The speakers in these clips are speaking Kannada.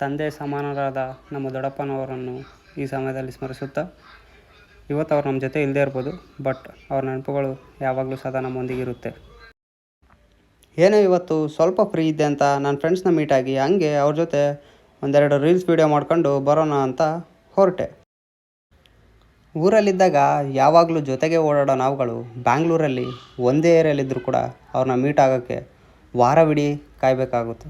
ತಂದೆ ಸಮಾನರಾದ ನಮ್ಮ ದೊಡ್ಡಪ್ಪನವರನ್ನು ಈ ಸಮಯದಲ್ಲಿ ಸ್ಮರಿಸುತ್ತಾ, ಇವತ್ತು ಅವ್ರು ನಮ್ಮ ಜೊತೆ ಇಲ್ಲದೇ ಇರ್ಬೋದು, ಬಟ್ ಅವ್ರ ನೆನಪುಗಳು ಯಾವಾಗಲೂ ಸದಾ ನಮ್ಮೊಂದಿಗಿರುತ್ತೆ. ಏನೋ ಇವತ್ತು ಸ್ವಲ್ಪ ಫ್ರೀ ಇದ್ದೆ ಅಂತ ನನ್ನ ಫ್ರೆಂಡ್ಸ್ನ ಮೀಟಾಗಿ ಹಂಗೆ ಅವ್ರ ಜೊತೆ ಒಂದೆರಡು ರೀಲ್ಸ್ ವೀಡಿಯೋ ಮಾಡ್ಕೊಂಡು ಬರೋಣ ಅಂತ ಹೊರಟೆ. ಊರಲ್ಲಿದ್ದಾಗ ಯಾವಾಗಲೂ ಜೊತೆಗೆ ಓಡಾಡೋ ನಾವುಗಳು ಬ್ಯಾಂಗ್ಳೂರಲ್ಲಿ ಒಂದೇ ಏರಿಯಲ್ಲಿದ್ದರೂ ಕೂಡ ಅವ್ರನ್ನ ಮೀಟ್ ಆಗೋಕ್ಕೆ ವಾರವಿಡೀ ಕಾಯಬೇಕಾಗುತ್ತೆ.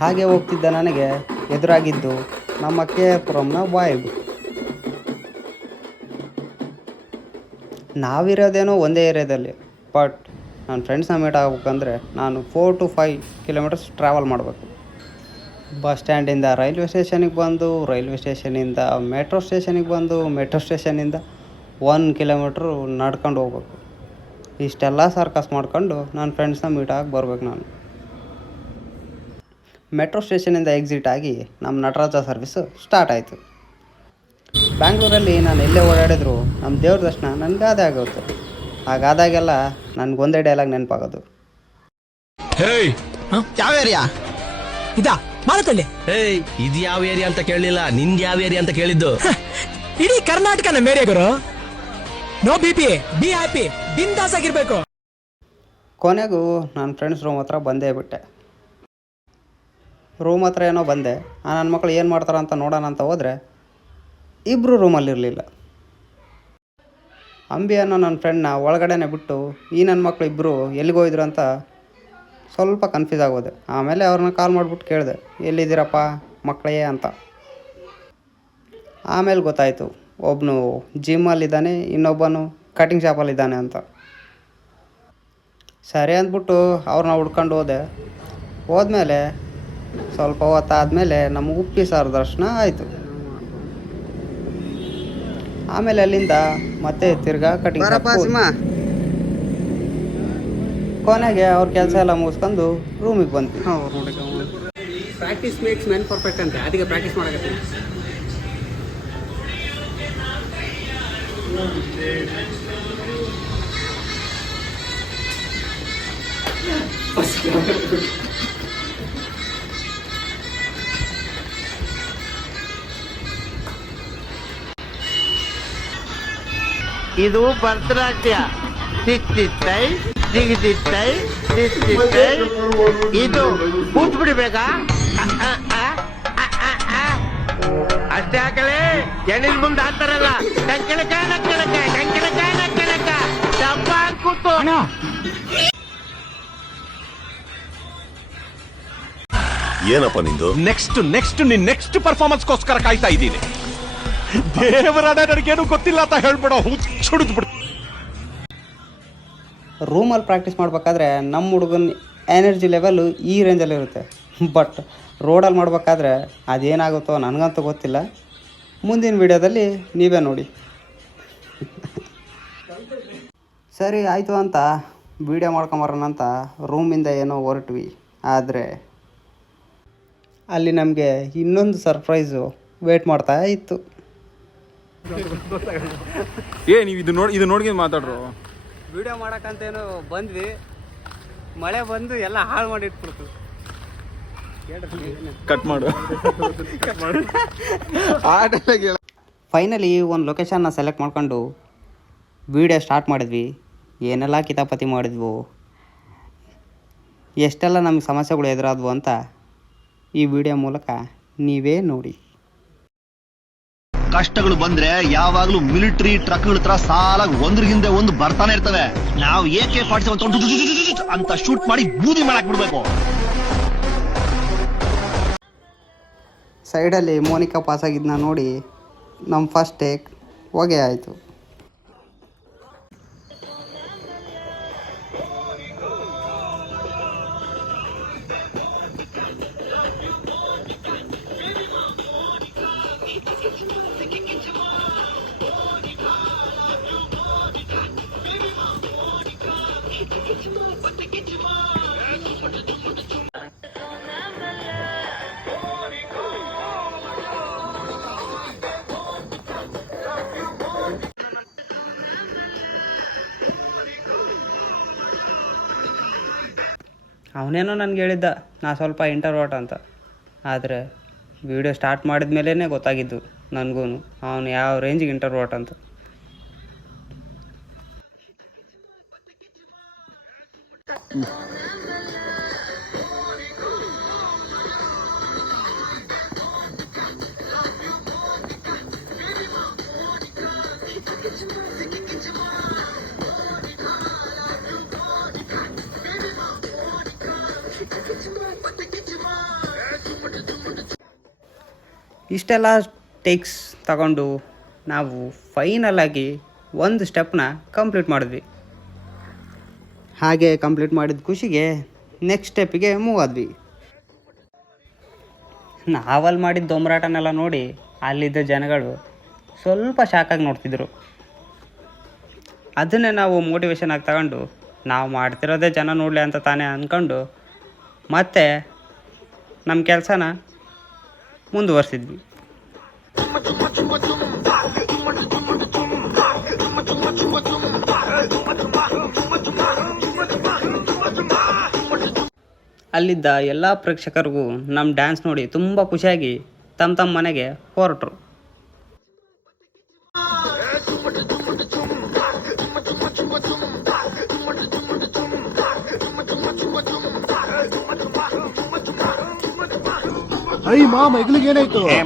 ಹಾಗೆ ಹೋಗ್ತಿದ್ದ ನನಗೆ ಎದುರಾಗಿದ್ದು ನಮ್ಮ KR ವೈಬ್. ನಾವಿರೋದೇನೋ ಒಂದೇ ಏರಿಯಾದಲ್ಲಿ, ಬಟ್ ನನ್ನ ಫ್ರೆಂಡ್ಸ್ನ ಮೀಟ್ ಆಗಬೇಕಂದ್ರೆ ನಾನು 4 to 5 ಕಿಲೋಮೀಟರ್ಸ್ ಟ್ರಾವೆಲ್ ಮಾಡಬೇಕು. ಬಸ್ ಸ್ಟ್ಯಾಂಡಿಂದ ರೈಲ್ವೆ ಸ್ಟೇಷನಿಗೆ ಬಂದು, ರೈಲ್ವೆ ಸ್ಟೇಷನಿಂದ ಮೆಟ್ರೋ ಸ್ಟೇಷನಿಗೆ ಬಂದು, ಮೆಟ್ರೋ ಸ್ಟೇಷನಿಂದ 1 ಕಿಲೋಮೀಟ್ರು ನಡ್ಕೊಂಡು ಹೋಗ್ಬೇಕು. ಇಷ್ಟೆಲ್ಲ ಸರ್ಕಸ್ ಮಾಡ್ಕೊಂಡು ನನ್ನ ಫ್ರೆಂಡ್ಸ್ನ ಮೀಟ್ ಆಗಿ ಬರ್ಬೇಕು. ನಾನು ಮೆಟ್ರೋ ಸ್ಟೇಷನಿಂದ ಎಕ್ಸಿಟ್ ಆಗಿ ನಮ್ಮ ನಟರಾಜ ಸರ್ವಿಸು ಸ್ಟಾರ್ಟ್ ಆಯಿತು. ಬ್ಯಾಂಗ್ಳೂರಲ್ಲಿ ನಾನು ಎಲ್ಲೇ ಓಡಾಡಿದ್ರು ನಮ್ಮ ದೇವ್ರ ದರ್ಶನ ನನಗೆ ಗಾದೆ ಆಗುತ್ತೆ. ಹಾಗಾದಾಗೆಲ್ಲ ನನಗೊಂದೇ ಡೈಲಾಗ್ ನೆನಪಾಗೋದು, ಯಾವ ಏರಿಯಾ ಇದಾ ಮಾಲತಳ್ಳಿ. ಇದು ಯಾವ ಏರಿಯಾ ಅಂತ ಕೇಳಲಿಲ್ಲ, ನಿಂಗೆ ಯಾವ ಏರಿಯಾ ಅಂತ ಕೇಳಿದ್ದು. ಇಡೀ ಕರ್ನಾಟಕನ ಮೇರೆಗರು. ನೋ BP, ಬಿ ಹ್ಯಾಪಿ, ಬಿಂದಾಸ್ ಆಗಿರ್ಬೇಕು. ಕೊನೆಗೂ ನನ್ನ ಫ್ರೆಂಡ್ಸ್ ರೂಮ್ ಹತ್ರ ಬಂದೇ ಬಿಟ್ಟೆ. ರೂಮ್ ಹತ್ರ ಏನೋ ಬಂದೆ. ನನ್ನ ಮಕ್ಕಳು ಏನು ಮಾಡ್ತಾರಂತ ನೋಡೋಣ ಅಂತ ಹೋದರೆ ಇಬ್ಬರು ರೂಮಲ್ಲಿರಲಿಲ್ಲ. ಅಂಬಿ ಅನ್ನೋ ನನ್ನ ಫ್ರೆಂಡ್ನ ಒಳಗಡೆನೆ ಬಿಟ್ಟು ಈ ನನ್ನ ಮಕ್ಕಳು ಇಬ್ಬರು ಎಲ್ಲಿಗೋಗಿದ್ರು ಅಂತ ಸ್ವಲ್ಪ ಕನ್ಫ್ಯೂಸ್ ಆಗೋದೆ. ಆಮೇಲೆ ಅವ್ರನ್ನ ಕಾಲ್ ಮಾಡಿಬಿಟ್ಟು ಕೇಳಿದೆ, ಎಲ್ಲಿದ್ದೀರಪ್ಪ ಮಕ್ಕಳೇ ಅಂತ. ಆಮೇಲೆ ಗೊತ್ತಾಯಿತು, ಒಬ್ಬನು ಜಿಮ್ಮಲ್ಲಿದ್ದಾನೆ, ಇನ್ನೊಬ್ಬನು ಕಟಿಂಗ್ ಶಾಪಲ್ಲಿದ್ದಾನೆ ಅಂತ. ಸರಿ ಅಂದ್ಬಿಟ್ಟು ಅವ್ರನ್ನ ಹುಡ್ಕೊಂಡು ಹೋದ್ಮೇಲೆ ಸ್ವಲ್ಪ ಹೊತ್ತಾದಮೇಲೆ ನಮ್ಮ ಉಪ್ಪಿ ಸಾರು ದರ್ಶನ ಆಯಿತು. ಆಮೇಲೆ ಅಲ್ಲಿಂದ ಮತ್ತೆ ತಿರ್ಗಾ ಕಟಿಂಗ್ ಕೊನೆಗೆ ಅವ್ರ ಕೆಲಸ ಎಲ್ಲ ಮುಗಿಸ್ಕೊಂಡು ರೂಮಿಗೆ ಬಂದ್ವಿ. ಪ್ರಾಕ್ಟೀಸ್ ಮೇಕ್ಸ್ ಮೆನ್ ಪರ್ಫೆಕ್ಟ್ ಅಂತೆ, ಅದಕ್ಕೆ ಪ್ರಾಕ್ಟೀಸ್ ಮಾಡಕತ್ತೀನಿ. ಇದು ಭರತನಾಟ್ಯ. ತಿತ್ತಿತ್ತೈ ಜಿಗಿತಿತ್ತೈ ತಿತ್ತಿತ್ತೈ. ಇದು ಕೂತ್ ಬಿಡ್ಬೇಕಾ? ಅಷ್ಟೇ ಹಾಕಲೇ. ಎಣಿನ ಮುಂದೆ ಹಾಕ್ತಾರಲ್ಲ, ಟಂಕಣಕ ನಕ್ಕಣಕ ಟಂಕಣಕ ನಕ್ಕಣಕ ಡಬ್ಬ ಕೂತು. ಏನಪ್ಪ ನಿಂದು? ನೆಕ್ಸ್ಟ್ ನೆಕ್ಸ್ಟ್ ಪರ್ಫಾರ್ಮೆನ್ಸ್ಗೋಸ್ಕರ ಕಾಯ್ತಾ ಇದ್ದೀನಿ. ದೇವರಾಡ ನನಗೇನು ಗೊತ್ತಿಲ್ಲ ಅಂತ ಹೇಳ್ಬಿಡೋ, ಹುಚ್ಚಿಡ್ದು. ರೂಮಲ್ಲಿ ಪ್ರಾಕ್ಟೀಸ್ ಮಾಡಬೇಕಾದ್ರೆ ನಮ್ಮ ಹುಡುಗನ ಎನರ್ಜಿ ಲೆವೆಲ್ಲು ಈ ರೇಂಜಲ್ಲಿರುತ್ತೆ. ಬಟ್ ರೋಡಲ್ಲಿ ಮಾಡಬೇಕಾದ್ರೆ ಅದೇನಾಗುತ್ತೋ ನನಗಂತೂ ಗೊತ್ತಿಲ್ಲ. ಮುಂದಿನ ವಿಡಿಯೋದಲ್ಲಿ ನೀವೇ ನೋಡಿ. ಸರಿ ಆಯಿತು ಅಂತ ವಿಡಿಯೋ ಮಾಡ್ಕೊಂಬರೋಣ ಅಂತ ರೂಮಿಂದ ಏನೋ ಹೊರಟ್ವಿ. ಆದರೆ ಅಲ್ಲಿ ನಮಗೆ ಇನ್ನೊಂದು ಸರ್ಪ್ರೈಸು ವೇಟ್ ಮಾಡ್ತಾ ಇತ್ತು. ನೀವು ಇದು ನೋಡಿ ಮಾತಾಡ್ರು. ವಿಡಿಯೋ ಮಾಡೋಕ್ಕಂತೇನು ಬಂದ್ವಿ, ಮಳೆ ಬಂದು ಎಲ್ಲ ಹಾಳು ಮಾಡಿಟ್ಬಿಡ್ತು. ಕಟ್ ಮಾಡು. ಫೈನಲಿ ಒಂದು ಲೊಕೇಶನ್ನ ಸೆಲೆಕ್ಟ್ ಮಾಡ್ಕೊಂಡು ವಿಡಿಯೋ ಸ್ಟಾರ್ಟ್ ಮಾಡಿದ್ವಿ. ಏನೆಲ್ಲ ಕಿತಾಪತಿ ಮಾಡಿದ್ವು, ಎಷ್ಟೆಲ್ಲ ನಮಗೆ ಸಮಸ್ಯೆಗಳು ಎದುರಾದವು ಅಂತ ಈ ವಿಡಿಯೋ ಮೂಲಕ ನೀವೇ ನೋಡಿ. ಕಷ್ಟಗಳು ಬಂದ್ರೆ ಯಾವಾಗ್ಲೂ ಮಿಲಿಟರಿ ಟ್ರಕ್ಗಳ ತರ ಸಾಲಾಗಿ ಒಂದ್ರ ಹಿಂದೆ ಒಂದು ಬರ್ತಾನೆ ಇರ್ತವೆ. ನಾವು AK-47 ಅಂತ ಶೂಟ್ ಮಾಡಿ ಬೂದಿ ಮಾಡಕ್ ಬಿಡ್ಬೇಕು. ಸೈಡಲ್ಲಿ ಮೋನಿಕಾ ಪಾಸ್ ಆಗಿದ್ದನ್ನ ನೋಡಿ ನಮ್ಮ ಫಸ್ಟ್ ಟೇಕ್ ಹೊಗೆ ಆಯಿತು. ಅವನೇನೋ ನನಗೆ ಹೇಳಿದ್ದ ನಾ ಸ್ವಲ್ಪ ಇಂಟರ್ವರ್ಟ್ ಅಂತ. ಆದರೆ ವಿಡಿಯೋ ಸ್ಟಾರ್ಟ್ ಮಾಡಿದ ಮೇಲೇ ಗೊತ್ತಾಗಿದ್ದು ನನಗೂ ಅವನು ಯಾವ ರೇಂಜಿಗೆ ಇಂಟ್ರೋವರ್ಟ್ ಅಂತ. ಇಷ್ಟೆಲ್ಲ ಟೇಕ್ಸ್ ತಗೊಂಡು ನಾವು ಫೈನಲಾಗಿ ಒಂದು ಸ್ಟೆಪ್ನ ಕಂಪ್ಲೀಟ್ ಮಾಡಿದ್ವಿ. ಹಾಗೆ ಕಂಪ್ಲೀಟ್ ಮಾಡಿದ ಖುಷಿಗೆ ನೆಕ್ಸ್ಟ್ ಸ್ಟೆಪ್ಪಿಗೆ ಮೂವ್ ಆದ್ವಿ. ನಾವಲ್ಲಿ ಮಾಡಿದ ದೊಂಬರಾಟನೆಲ್ಲ ನೋಡಿ ಅಲ್ಲಿದ್ದ ಜನಗಳು ಸ್ವಲ್ಪ ಶಾಕಾಗಿ ನೋಡ್ತಿದ್ರು. ಅದನ್ನೇ ನಾವು ಮೋಟಿವೇಶನ್ ಆಗಿ ತಗೊಂಡು ನಾವು ಮಾಡ್ತಿರೋದೇ ಜನ ನೋಡಲಿ ಅಂತ ತಾನೇ ಅಂದ್ಕೊಂಡು ಮತ್ತೆ ನಮ್ಮ ಕೆಲಸನ ಮುಂದುವರ್ಸಿದ್ವಿ. ಅಲ್ಲಿದ್ದ ಎಲ್ಲ ಪ್ರೇಕ್ಷಕರಿಗೂ ನಮ್ಮ ಡ್ಯಾನ್ಸ್ ನೋಡಿ ತುಂಬ ಖುಷಿಯಾಗಿ ತಮ್ಮ ಮನೆಗೆ ಹೊರಟರು.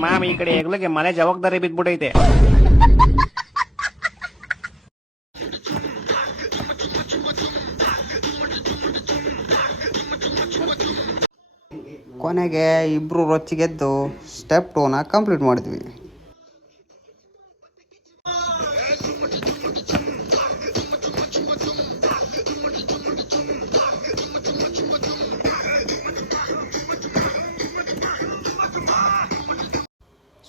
ಮಾಮ ಈ ಕಡೆ ಹೆಗ್ಲಿಗೆ ಮನೆ ಜವಾಬ್ದಾರಿ ಬಿದ್ಬಿಟ್ಟೈತೆ. ಕೊನೆಗೆ ಇಬ್ಬರು ರೊಚ್ಚಿಗೆದ್ದು ಸ್ಟೆಪ್ 2ನ ಕಂಪ್ಲೀಟ್ ಮಾಡಿದ್ವಿ.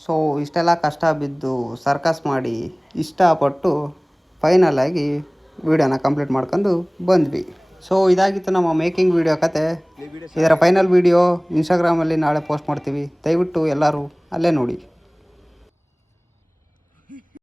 ಸೊ ಇಷ್ಟೆಲ್ಲ ಕಷ್ಟ ಬಿದ್ದು ಸರ್ಕಸ್ ಮಾಡಿ ಇಷ್ಟಪಟ್ಟು ಫೈನಲಾಗಿ ವೀಡಿಯೋನ ಕಂಪ್ಲೀಟ್ ಮಾಡ್ಕೊಂಡು ಬಂದ್ವಿ. ಸೊ ಇದಾಗಿತ್ತು ನಮ್ಮ ಮೇಕಿಂಗ್ ವೀಡಿಯೋ ಕತೆ. ಇದರ ಫೈನಲ್ ವೀಡಿಯೋ ಇನ್ಸ್ಟಾಗ್ರಾಮಲ್ಲಿ ನಾಳೆ ಪೋಸ್ಟ್ ಮಾಡ್ತೀವಿ. ದಯವಿಟ್ಟು ಎಲ್ಲರೂ ಅಲ್ಲೇ ನೋಡಿ.